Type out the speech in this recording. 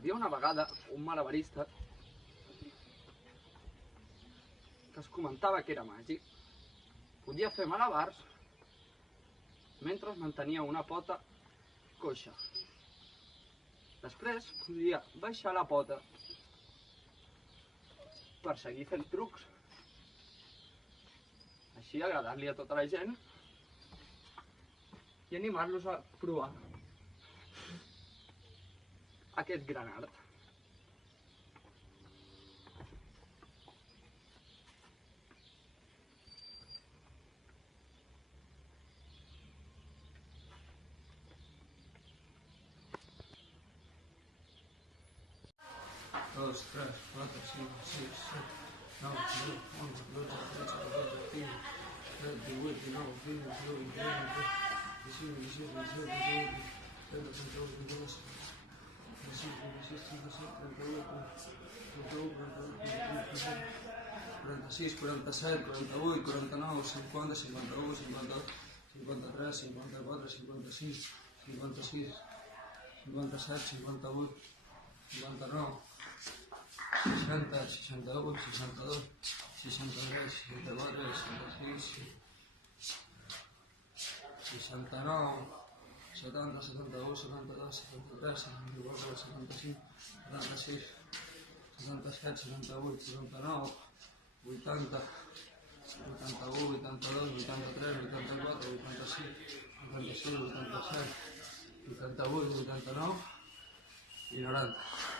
havia una vegada un malabarista que es comentava que era màgic. Podia fer malabars mentre mantenia una pota coixa. Després podia baixar la pota per seguir fent trucs, així agradar-li a tota la gent i animar-los a provar aquest gran art. Dos, tres, quatre, cinc, sis, set, nou, 10, 11, 12, 13, 14, 15, 17, 18, 19, 20, 21, 22, 23, 25, 26, 27, 46, 47, 48, 49, 50, 51, 52, 53, 54, 55, 56, 57, 58, 59, 60, 61, 62, 63, 64, 66, 69, 70, 71, 72, 73, 74, 75, 76, 77, 78, 79, 80, 81, 82, 83, 84, 85, 86, 87, 88, 89 i 90.